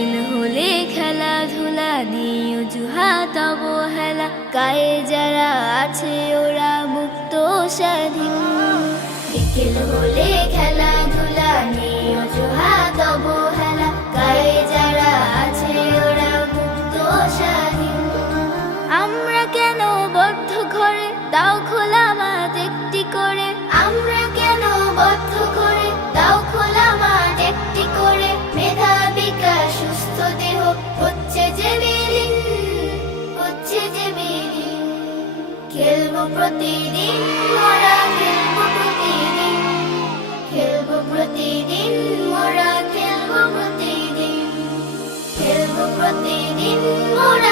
বিকেল হলে খেলাধুলা নিয়ে অজুহাত অবহেলা, গায়ে যারা আছে ওরা মুক্ত স্বাধীন। বিকেল হলে খেলাধুলা নিয়ে অজুহাত অবহেলা, গায়ে যারা আছে ওরা মুক্ত স্বাধীন। আমরা কেন বদ্ধ ঘরে, দাও খোলা মাঠ একটি করে। আমরা কেন বদ্ধ ঘরে, দাও খোলা মাঠ একটি করে। মেধা বিকাশ সুস্থ দেহ হচ্ছে যে বিলীন, হচ্ছে যে বিলীন। খেলবো প্রতিদিন মোরা, খেলবো প্রতিদিন, খেলবো প্রতিদিন মোরা, খেলবো প্রতিদিন, খেলবো প্রতিদিন মোরা।